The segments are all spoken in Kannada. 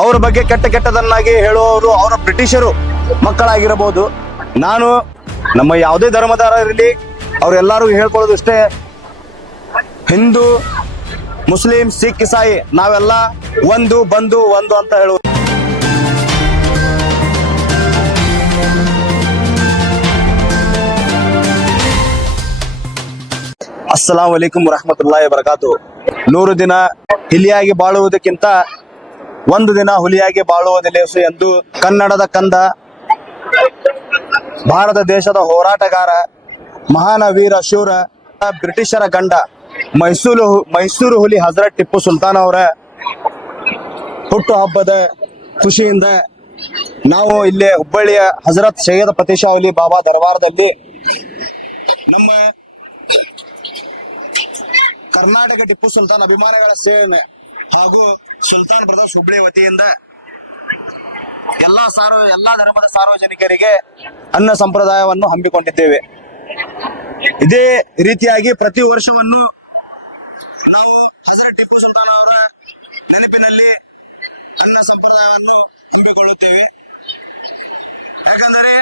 ಅವ್ರ ಬಗ್ಗೆ ಕೆಟ್ಟದನ್ನಾಗಿ ಹೇಳುವವರು ಅವರ ಬ್ರಿಟಿಷರು ಮಕ್ಕಳಾಗಿರಬಹುದು. ನಾನು ನಮ್ಮ ಯಾವುದೇ ಧರ್ಮದಾರ ಇರಲಿ ಅವರೆಲ್ಲರೂ ಹೇಳ್ಕೊಳ್ಳೋದು ಇಷ್ಟೇ, ಹಿಂದೂ ಮುಸ್ಲಿಂ ಸಿಖ್ ಇಸಾಯಿ ನಾವೆಲ್ಲ ಒಂದು ಬಂದು ಒಂದು ಅಂತ ಹೇಳುವುದು. ಅಸ್ಸಲಾಂ ವಲೈಕುಂ ವರಹಮತುಲ್ಲಾಹಿ ವಬರಕಾತು. 100 ದಿನ ಹಿಲಿಯಾಗಿ ಬಾಳುವುದಕ್ಕಿಂತ 1 ದಿನ ಹುಲಿಯಾಗಿ ಬಾಳುವುದಿಲ್ಲ ಎಂದು ಕನ್ನಡದ ಕಂದ, ಭಾರತ ದೇಶದ ಹೋರಾಟಗಾರ, ಮಹಾನ ವೀರ ಶೂರ, ಬ್ರಿಟಿಷರ ಗಂಡ, ಮೈಸೂರು ಹುಲಿ ಹಜರತ್ ಟಿಪ್ಪು ಸುಲ್ತಾನ್ ಅವರ ಹುಟ್ಟು ಹಬ್ಬದ ಖುಷಿಯಿಂದ ನಾವು ಇಲ್ಲಿ ಹುಬ್ಬಳ್ಳಿಯ ಹಜರತ್ ಸೈಯದ್ ಫತೇಶ್ ಅಲಿ ಬಾಬಾ ದರ್ಬಾರದಲ್ಲಿ ನಮ್ಮ ಕರ್ನಾಟಕ ಟಿಪ್ಪು ಸುಲ್ತಾನ್ ಅಭಿಮಾನಿಗಳ ಸೇನೆ ಹಾಗೂ ಸುಲ್ತಾನ್ ಬ್ರದರ್ಸ್ ಹುಬ್ಬಳ್ಳಿ ವತಿಯಿಂದ ಎಲ್ಲಾ ಧರ್ಮದ ಸಾರ್ವಜನಿಕರಿಗೆ ಅನ್ನ ಸಂಪ್ರದಾಯವನ್ನು ಹಮ್ಮಿಕೊಂಡಿದ್ದೇವೆ. ಇದೇ ರೀತಿಯಾಗಿ ಪ್ರತಿ ವರ್ಷವನ್ನು ನಾವು ಹಜರತ್ ಟಿಪ್ಪು ಸುಲ್ತಾನ್ ಅವರ ನೆನಪಿನಲ್ಲಿ ಅನ್ನ ಸಂಪ್ರದಾಯವನ್ನು ಹಮ್ಮಿಕೊಳ್ಳುತ್ತೇವೆ. ಯಾಕಂದರೆ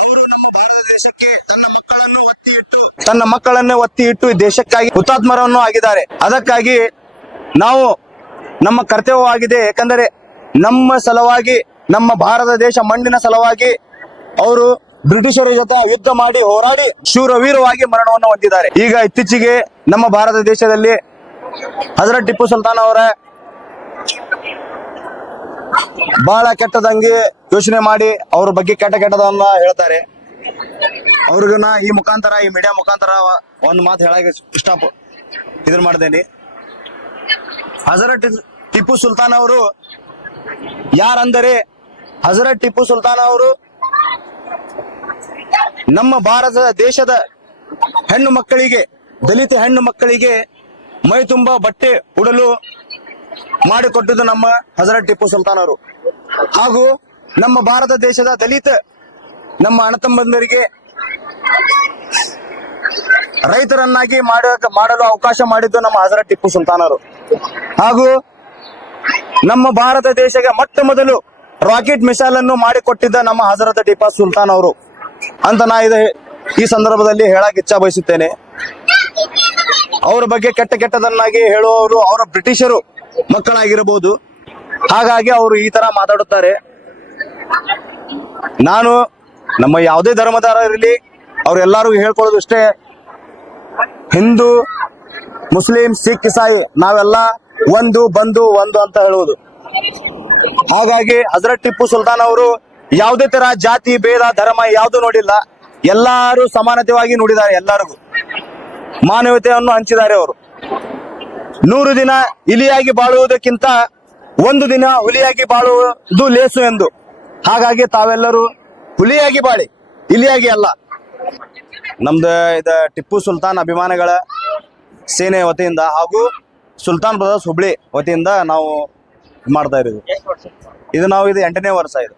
ಅವರು ನಮ್ಮ ಭಾರತ ದೇಶಕ್ಕೆ ತನ್ನ ಮಕ್ಕಳನ್ನು ಒತ್ತಿ ಇಟ್ಟು ದೇಶಕ್ಕಾಗಿ ಹುತಾತ್ಮರನ್ನು ಆಗಿದ್ದಾರೆ. ಅದಕ್ಕಾಗಿ ನಾವು ನಮ್ಮ ಕರ್ತವ್ಯವಾಗಿದೆ. ಯಾಕಂದರೆ ನಮ್ಮ ಸಲುವಾಗಿ, ನಮ್ಮ ಭಾರತ ದೇಶ ಮಣ್ಣಿನ ಸಲುವಾಗಿ ಅವರು ಬ್ರಿಟಿಷರ ಜೊತೆ ಯುದ್ಧ ಮಾಡಿ ಹೋರಾಡಿ ಶೂರವೀರವಾಗಿ ಮರಣವನ್ನು ಹೊಂದಿದ್ದಾರೆ. ಈಗ ಇತ್ತೀಚೆಗೆ ನಮ್ಮ ಭಾರತ ದೇಶದಲ್ಲಿ ಹಜರತ್ ಟಿಪ್ಪು ಸುಲ್ತಾನ್ ಅವರ ಬಹಳ ಕೆಟ್ಟದಂಗೆ ಯೋಚನೆ ಮಾಡಿ ಅವ್ರ ಬಗ್ಗೆ ಕೆಟ್ಟದನ್ನ ಹೇಳ್ತಾರೆ. ಅವ್ರಿಗನ್ನ ಈ ಮೀಡಿಯಾ ಮುಖಾಂತರ ಒಂದು ಮಾತು ಹೇಳಕ್ಕೆ ಇದನ್ನ ಮಾಡ್ದೇನಿ. ಹಜರತ್ ಟಿಪ್ಪು ಸುಲ್ತಾನ್ ಅವರು ಯಾರಂದರೆ, ಹಜರತ್ ಟಿಪ್ಪು ಸುಲ್ತಾನ್ ಅವರು ನಮ್ಮ ಭಾರತ ದೇಶದ ಹೆಣ್ಣು ಮಕ್ಕಳಿಗೆ, ದಲಿತ ಹೆಣ್ಣು ಮಕ್ಕಳಿಗೆ ಮೈ ತುಂಬಾ ಬಟ್ಟೆ ಉಡಲು ಮಾಡಿಕೊಟ್ಟಿದ್ದು ನಮ್ಮ ಹಜರತ್ ಟಿಪ್ಪು ಸುಲ್ತಾನ್ ಅವರು. ಹಾಗೂ ನಮ್ಮ ಭಾರತ ದೇಶದ ದಲಿತ ನಮ್ಮ ಅಣ್ಣತಮ್ಮಂದರಿಗೆ ರೈತರನ್ನಾಗಿ ಮಾಡಲು ಅವಕಾಶ ಮಾಡಿದ್ದು ನಮ್ಮ ಹಜರತ್ ಟಿಪ್ಪು ಸುಲ್ತಾನ್ ಅವರು. ಹಾಗೂ ನಮ್ಮ ಭಾರತ ದೇಶಕ್ಕೆ ಮೊಟ್ಟ ಮೊದಲು ರಾಕೆಟ್ ಮಿಸೈಲ್ ಅನ್ನು ಮಾಡಿಕೊಟ್ಟಿದ್ದ ನಮ್ಮ ಹಜರತ್ ಟಿಪ್ಪು ಸುಲ್ತಾನ್ ಅವರು ಅಂತ ನಾ ಈ ಸಂದರ್ಭದಲ್ಲಿ ಹೇಳಕ್ ಇಚ್ಛಾ ಬಯಸುತ್ತೇನೆ. ಅವರ ಬಗ್ಗೆ ಕೆಟ್ಟದನ್ನಾಗಿ ಹೇಳುವವರು ಅವರ ಬ್ರಿಟಿಷರು ಮಕ್ಕಳಾಗಿರಬಹುದು. ಹಾಗಾಗಿ ಅವರು ಈ ತರ ಮಾತಾಡುತ್ತಾರೆ. ನಾನು ನಮ್ಮ ಯಾವುದೇ ಧರ್ಮದಾರ ಇರಲಿ ಅವರೆಲ್ಲರೂ ಹೇಳ್ಕೊಳ್ಳೋದು ಇಷ್ಟೇ, ಹಿಂದೂ ಮುಸ್ಲಿಂ ಸಿಖ್ ಇಸಾಯಿ ನಾವೆಲ್ಲ ಒಂದು ಬಂದು ಒಂದು ಅಂತ ಹೇಳುವುದು. ಹಾಗಾಗಿ ಹಜರತ್ ಟಿಪ್ಪು ಸುಲ್ತಾನ್ ಅವರು ಯಾವುದೇ ತರ ಜಾತಿ ಭೇದ ಧರ್ಮ ಯಾವುದು ನೋಡಿಲ್ಲ, ಎಲ್ಲರೂ ಸಮಾನತೆಯಾಗಿ ನೋಡಿದ್ದಾರೆ. ಎಲ್ಲರಿಗೂ ಮಾನವತೆಯನ್ನು ಹಂಚಿದ್ದಾರೆ. ಅವರು 100 ದಿನ ಇಲಿಯಾಗಿ ಬಾಳುವುದಕ್ಕಿಂತ 1 ದಿನ ಹುಲಿಯಾಗಿ ಬಾಳುವುದು ಲೇಸು ಎಂದು. ಹಾಗಾಗಿ ತಾವೆಲ್ಲರೂ ಹುಲಿಯಾಗಿ ಬಾಳಿ, ಇಲಿಯಾಗಿ ಅಲ್ಲ. ನಮ್ದು ಟಿಪ್ಪು ಸುಲ್ತಾನ್ ಅಭಿಮಾನಿಗಳ ಸೇನೆ ವತಿಯಿಂದ ಹಾಗೂ ಸುಲ್ತಾನ್ ಬ್ರದರ್ಸ್ ಹುಬ್ಬಳ್ಳಿ ವತಿಯಿಂದ ನಾವು ಮಾಡ್ತಾ ಇರೋದು. ಇದು 8ನೇ ವರ್ಷ. ಇದು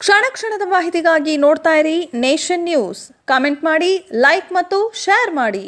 ಕ್ಷಣ ಕ್ಷಣದ ಮಾಹಿತಿಗಾಗಿ ನೋಡ್ತಾ ಇರಿ ನೇಷನ್ ನ್ಯೂಸ್. ಕಾಮೆಂಟ್ ಮಾಡಿ, ಲೈಕ್ ಮತ್ತು ಶೇರ್ ಮಾಡಿ.